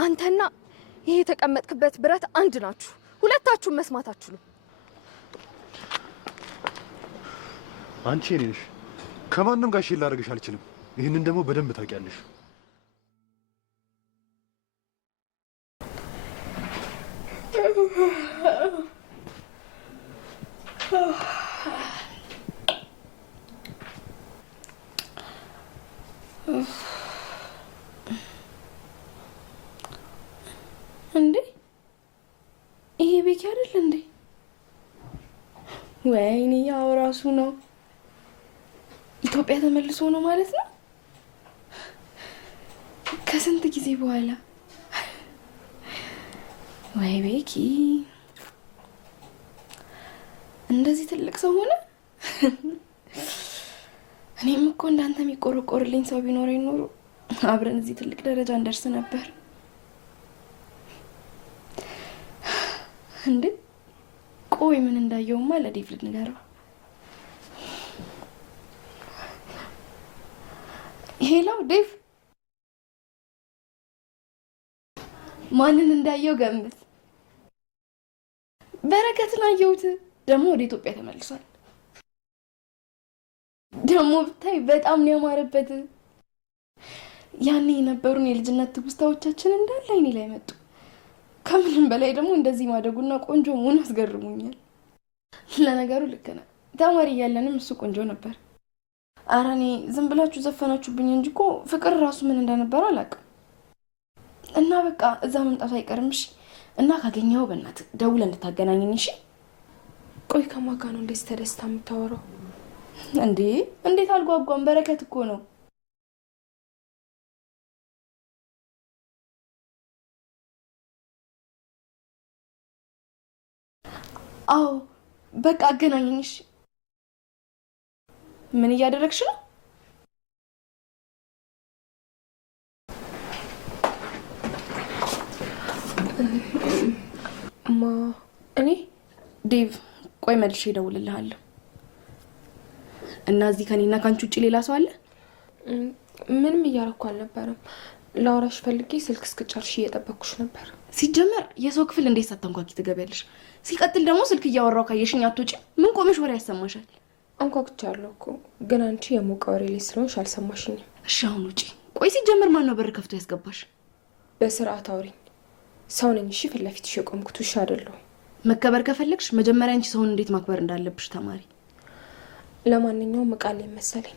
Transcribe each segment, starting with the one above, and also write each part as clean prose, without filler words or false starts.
አንተና ይሄ የተቀመጥክበት ብረት አንድ ናችሁ። ሁለታችሁም መስማት አትችሉም። አንቺ ነሽ ከማንም ጋር ሼር ላደርግሽ አልችልም። ይህንን ደግሞ በደንብ ታውቂያለሽ። እንዴ ይሄ ቤኪ አይደል እንዴ? ወይኔ ያው ራሱ ነው። ኢትዮጵያ ተመልሶ ነው ማለት ነው ከስንት ጊዜ በኋላ። ወይ ቤኪ እንደዚህ ትልቅ ሰው ሆነ። እኔም እኮ እንዳንተ የሚቆረቆርልኝ ሰው ቢኖረኝ ኖሮ አብረን እዚህ ትልቅ ደረጃ እንደርስ ነበር። እንዴ ቆይ ምን እንዳየውማ ለዴቭ ልንገረው። ሄሎ ዴቭ፣ ማንን እንዳየው ገምት። በረከትን አየሁት። ደግሞ ወደ ኢትዮጵያ ተመልሷል። ደግሞ ብታይ በጣም ነው ያማረበት። ያኔ የነበሩን የልጅነት ትውስታዎቻችን እንዳለ አይኔ ላይ መጡ። ከምንም በላይ ደግሞ እንደዚህ ማደጉና ቆንጆ መሆኑ አስገርሞኛል። ለነገሩ ልክ ነህ። ተማሪ እያለንም እሱ ቆንጆ ነበር። ኧረ እኔ ዝም ብላችሁ ዘፈናችሁብኝ እንጂ እኮ ፍቅር ራሱ ምን እንደነበረ አላውቅም። እና በቃ እዛ መምጣቱ አይቀርምሽ እና ካገኘኸው በእናትህ ደውለህ እንድታገናኘኝ እሺ? ቆይ ከማን ጋር ነው እንደዚህ ተደስታ የምታወራው? እንዴ እንዴት አልጓጓም? በረከት እኮ ነው። አዎ በቃ አገናኘኝ እሺ? ምን እያደረግሽ ነው? እኔ ዴቭ ቆይ መልሼ እደውልልሃለሁ። እና እዚህ ከኔና ካንቺ ውጪ ሌላ ሰው አለ? ምንም እያረኩ አልነበረም። ላውራሽ ፈልጌ ስልክ እስክጨርሽ እየጠበኩሽ ነበር። ሲጀመር የሰው ክፍል እንዴት ሳታንኳኪ ትገቢያለሽ? ሲቀጥል ደግሞ ስልክ እያወራው ካየሽኝ አትወጪ። ምን ቆመሽ ወሬ ያሰማሻል? አንኳኩቻለሁ እኮ ግን አንቺ የሞቀ ወሬ ላይ ስለሆንሽ አልሰማሽኝም። እሺ አሁን ውጪ። ቆይ ሲጀመር ማን ነው በር ከፍቶ ያስገባሽ? በስርዓት አውሪኝ። ሰው ነኝ እሺ? ፊት ለፊትሽ የቆምኩት ውሻ አይደለሁ። መከበር ከፈለግሽ መጀመሪያ አንቺ ሰውን እንዴት ማክበር እንዳለብሽ ተማሪ። ለማንኛውም ቃል መሰለኝ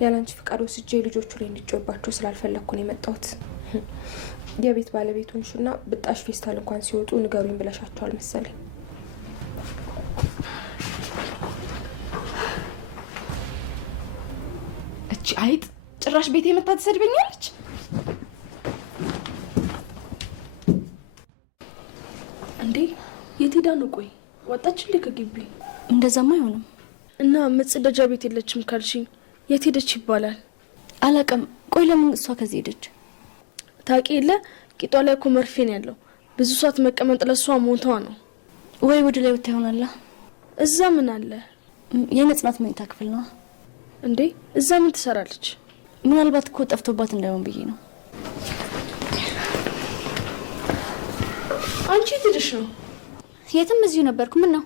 ያላንቺ ፍቃድ ወስጄ ልጆቹ ላይ እንዲጮባቸው ስላልፈለኩ ነው የመጣሁት። የቤት ባለቤቱንሽና ብጣሽ ፌስታል እንኳን ሲወጡ ንገሩኝ ብለሻቸዋል መሰለኝ። እቺ አይጥ ጭራሽ ቤቴ መታ ትሰድበኛለች። እንዴ የት ሄዳ ነው? ቆይ ወጣችልኝ ከግቢ? እንደዛማ አይሆንም። እና መጸዳጃ ቤት የለችም ካልሽኝ የት ሄደች ይባላል? አላውቅም። ቆይ ለምን እሷ ከዚህ ሄደች? ታውቂ የለ ቂጧ ላይ እኮ መርፌ ነው ያለው። ብዙ ሰዓት መቀመጥ ለሷ ሞቷ ነው። ወይ ወደ ላይ ወጣ ይሆናል። እዛ ምን አለ? የነጽናት መኝታ ክፍል ነው። እንዴ እዛ ምን ትሰራለች? ምናልባት እኮ ጠፍቶባት እንዳይሆን ብዬ ነው። አንቺ የት ሄደሽ ነው? የትም እዚሁ ነበርኩ። ምን ነው?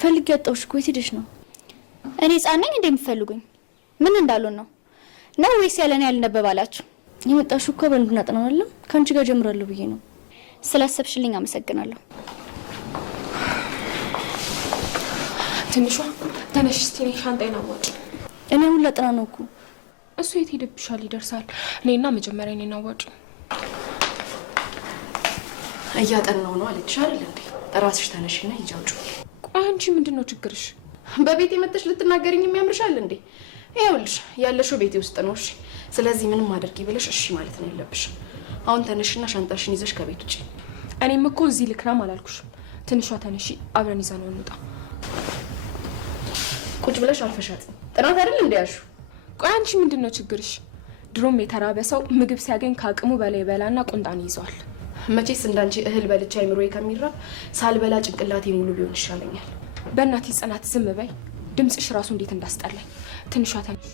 ፈልጌ ያጣሁሽ እኮ። የት ሄደሽ ነው? እኔ ህጻን ነኝ እንደምትፈልጉኝ? ምን እንዳሉን ነው ወይስ ያለኔ ያልነበባላችሁ? የመጣሽው እኮ በእንድናጠናው አይደለም? ካንቺ ጋር ጀምራለሁ ብዬ ነው። ስላሰብሽልኝ አመሰግናለሁ። ትንሿ ተነሽ እስቲ ነይ ሻንጣዬን አዋጪ። እኔ ሁሉ ላጠና ነው እኮ። እሱ የት ሄደብሻል? ይደርሳል። እኔና መጀመሪያ እኔን አዋጪ። እያጠናው ነው አለች አይደል እንዴ? ራስሽ ተነሽና ሂጂ አውጪ። ቆይ አንቺ ምንድነው ችግርሽ? በቤቴ መጥተሽ ልትናገሪኝ የሚያምርሻል እንዴ? ይኸውልሽ ያለሽው ቤቴ ውስጥ ነው እሺ? ስለዚህ ምንም አድርጊ ብለሽ እሺ ማለት ነው ያለብሽ። አሁን ተነሽና ሻንጣሽን ይዘሽ ከቤት ውጪ። እኔም እኮ እዚህ ልክራም አላልኩሽም። ትንሿ ተነሺ፣ አብረን ይዘን እንውጣ። ቁጭ ብለሽ አልፈሻት ጥናት አይደል እንዴ ያልሽው? ቆይ አንቺ ምንድነው ችግርሽ? ድሮም የተራበ ሰው ምግብ ሲያገኝ ከአቅሙ በላይ በላና ቁንጣን ይዘዋል። መቼስ እንዳንቺ እህል በልቻ አይምሮዬ ከሚራብ ሳልበላ ጭንቅላቴ ሙሉ ቢሆን ይሻለኛል። በእናትሽ ጽናት ዝም በይ። ድምጽሽ ራሱ እንዴት እንዳስጠላኝ። ትንሿ ተነሽ።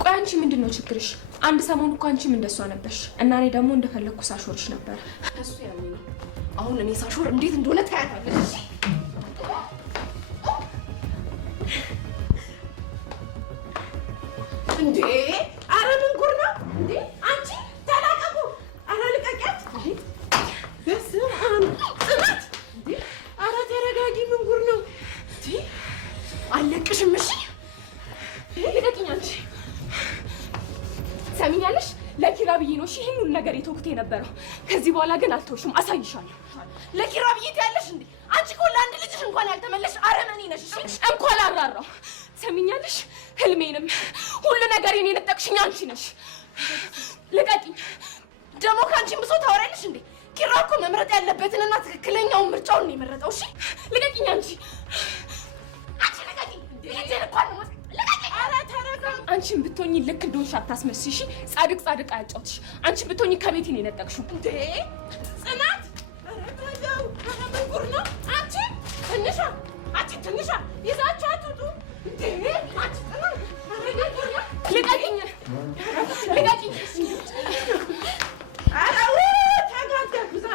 ቆይ አንቺ ምንድነው ችግርሽ? አንድ ሰሞን እኮ አንቺም እንደሷ ነበርሽ እና እኔ ደግሞ እንደፈለኩ ሳሾርሽ ነበር። እሱ ያኔ ነው። አሁን እኔ ሳሾር እንዴት እንደሆነ ታያታለሽ። እንዴ አረ ምን ጉር ነው እንዴ? አንቺ ተላቀቁ። አረ ልቀቂያት። በስመ አብ ጽናት። እንዴ አረ ተረጋጊ። ምን ጉር ነው እንዴ? አለቅሽም። እሺ ልቀቂኝ። አንቺ ሰሚኛለሽ? ለኪራ ብዬ ነው ይሄን ሁሉ ነገር የተውኩት የነበረው። ከዚህ በኋላ ግን አልተውሽም፣ አሳይሻለሁ። ለኪራ ብዬ ትያለሽ እንዴ? አንቺ እኮ ለአንድ ልጅሽ እንኳን ያልተመለሽ አረመኔ ነሽ። እሺ እንኳን አራራው። ሰሚኛለሽ? ህልሜንም ሁሉ ነገሬን የነጠቅሽኝ አንቺ ነሽ። ልቀቂኝ። ደግሞ ከአንቺ ብሶ ታወሪያለሽ እንዴ? ኪራ እኮ መምረጥ ያለበትንና ትክክለኛውን ምርጫውን ነው የመረጠው። እሺ ልቀቂኝ። አንቺ ልቀቂኝ። አንቺን ብትሆኚ ልክ እንደሆንሽ አታስመስይ። እሺ ጻድቅ አያጫውትሽ። አንቺን ብትሆኚ ከቤቴ ነው የነጠቅሽው እንዴ ጽናት። አረጋው ምን ጉር ነው? አንቺ ትንሿ ይዛችሁ አትውጡ እንዴ! አንቺ ጽናት ልቀቂኝ። አራው ታጋጋጉዛ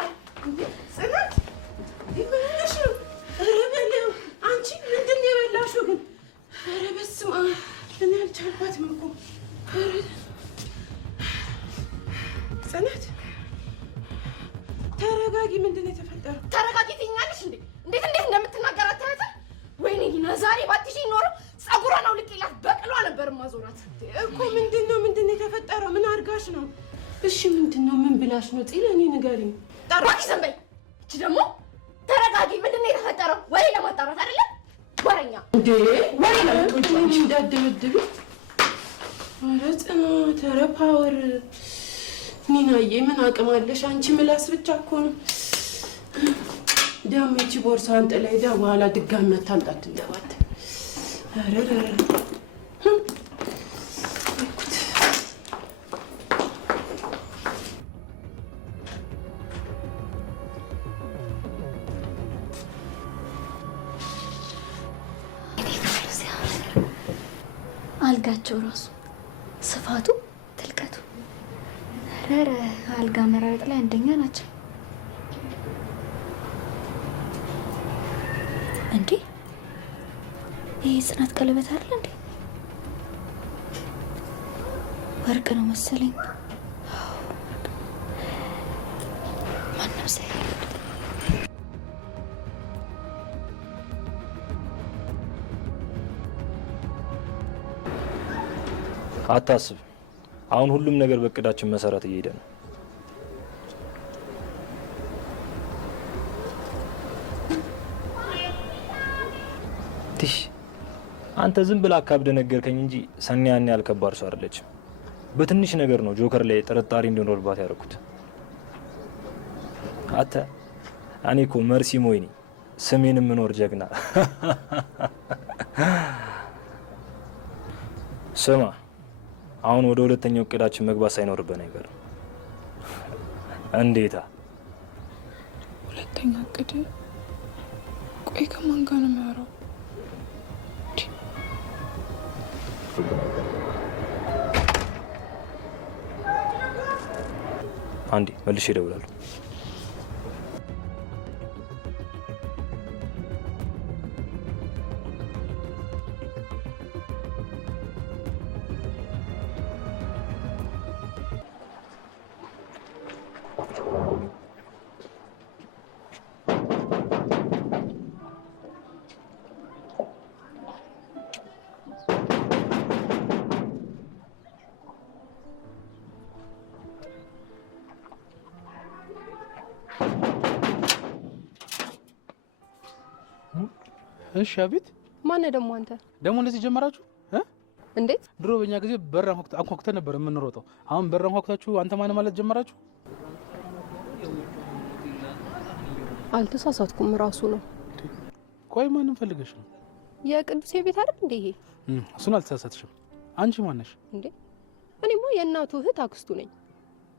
እንዴ ጽናት ይመለሽ። ረበለው አንቺ ምንድን ነው የበላሽው ግን? ኧረ በስመ አብ እኔ አልቻልኳትም እኮ። ጽናት ተረጋጊ። ምንድን ነው የተፈጠረው? ተረጋጊ ትይኛለሽ እንዴ? እንዴት እንደምትናገር አታያትም? ወይኔ ሊና ዛሬ ባትሽኝ ኖሮ ጸጉሯን አውልቄላት በቅሏ ነበር ማዞራት እኮ። ምንድን ነው የተፈጠረው? ምን አድርጋሽ ነው? እሺ ምንድን ነው? ምን ብላሽ ነው? ጽ ለእኔ ንገሪኝ። ጠራቂ ዝም በይ። እቺ ደግሞ ተረጋጊ። ምንድን ነው የተፈጠረው? ወሬ ለማጣራት አይደለም ወሬኛ እንዴ? ወሬ ነው እንዳትደብድቢ። ኧረ ጽናት፣ ኧረ ፓወር። ኒናዬ ምን አቅም አለሽ አንቺ? ምላስ ብቻ እኮ ነው። ደግሞ ይቺ ቦርሳዋን ጥላ ሄዳ በኋላ ድጋሚ መታ እንዳትደባት። ኧረ አልጋቸው ራሱ ስፋቱ ትልቀቱ፣ ኧረ አልጋ መራረጥ ላይ አንደኛ ናቸው። እንዴ ይሄ ጽናት ቀለበት አይደል እንዴ? ወርቅ ነው መሰለኝ። ማንም ሰው አታስብ። አሁን ሁሉም ነገር በእቅዳችን መሰረት እየሄደ ነው። ትሽ አንተ ዝም ብላ አካብደ ነገርከኝ እንጂ ሰኒ ያን ያህል ከባድ ሰው አይደለችም። በትንሽ ነገር ነው ጆከር ላይ ጥርጣሬ እንዲኖርባት ያደረኩት። እኔ እኮ መርሲ ሞይኒ ስሜን የምኖር ጀግና። ስማ አሁን ወደ ሁለተኛው እቅዳችን መግባት ሳይኖርብን አይቀርም። እንዴታ ሁለተኛ እቅድ? ቆይ ከማን ጋር ነው የሚያወራው? አንዴ መልሼ እደውላለሁ። እሺ አቤት። ማን ደግሞ? አንተ ደግሞ እንደዚህ ጀመራችሁ? እንዴት? ድሮ በእኛ ጊዜ በር አንኳኩተን ነበር የምንሮጠው። አሁን በር አንኳኩታችሁ አንተ ማን ማለት ጀመራችሁ? አልተሳሳትኩም፣ ራሱ ነው። ቆይ ማንም ፈልገሽ ነው? የቅዱሴ ቤት አይደል እንዴ ይሄ? እሱን አልተሳሳትሽም። አንቺ ማን ነሽ? እንዴ እኔማ የእናቱ እህት አክስቱ ነኝ።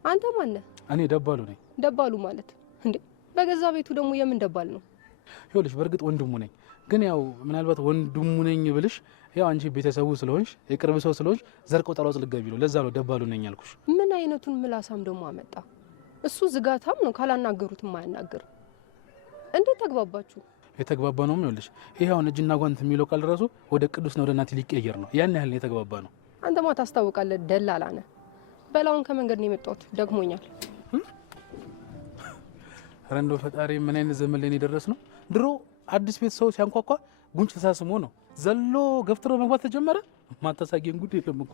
አንተ ማን ነህ? እኔ ደባሉ ነኝ። ደባሉ ማለት እንዴ? በገዛ ቤቱ ደግሞ የምን ደባል ነው? ይኸውልሽ በእርግጥ ወንድሙ ነኝ፣ ግን ያው ምናልባት ወንድሙ ነኝ ብልሽ ያው አንቺ ቤተሰቡ ስለሆንሽ የቅርብ ሰው ስለሆንሽ ዘርቆ ጠራው ልትገቢ ነው። ለዛ ነው ደባሉ ነኝ ያልኩሽ። ምን አይነቱን ምላሳም ደግሞ አመጣ? እሱ ዝጋታም ነው፣ ካላናገሩት የማያናግር። እንዴት ተግባባችሁ? የተግባባ ነው ይኸውልሽ፣ ይሄው እጅና ጓንት የሚለው ቃል ራሱ ወደ ቅዱስ ነው ወደ ናቲ ሊቀየር ነው። ያን ያህል የተግባባ ነው። አንተማ ታስታውቃለህ፣ ደላላ ነህ። በላውን ከመንገድ ነው የመጣሁት፣ ደግሞኛል። ረንዶ ፈጣሪ ምን አይነት ዘመን ላይ ደረስ ነው። ድሮ አዲስ ቤት ሰው ሲያንኳኳ ጉንጭ ተሳስሞ ነው ዘሎ ገፍትሮ መግባት ተጀመረ። ማታሳጊን ጉድ የለም እኮ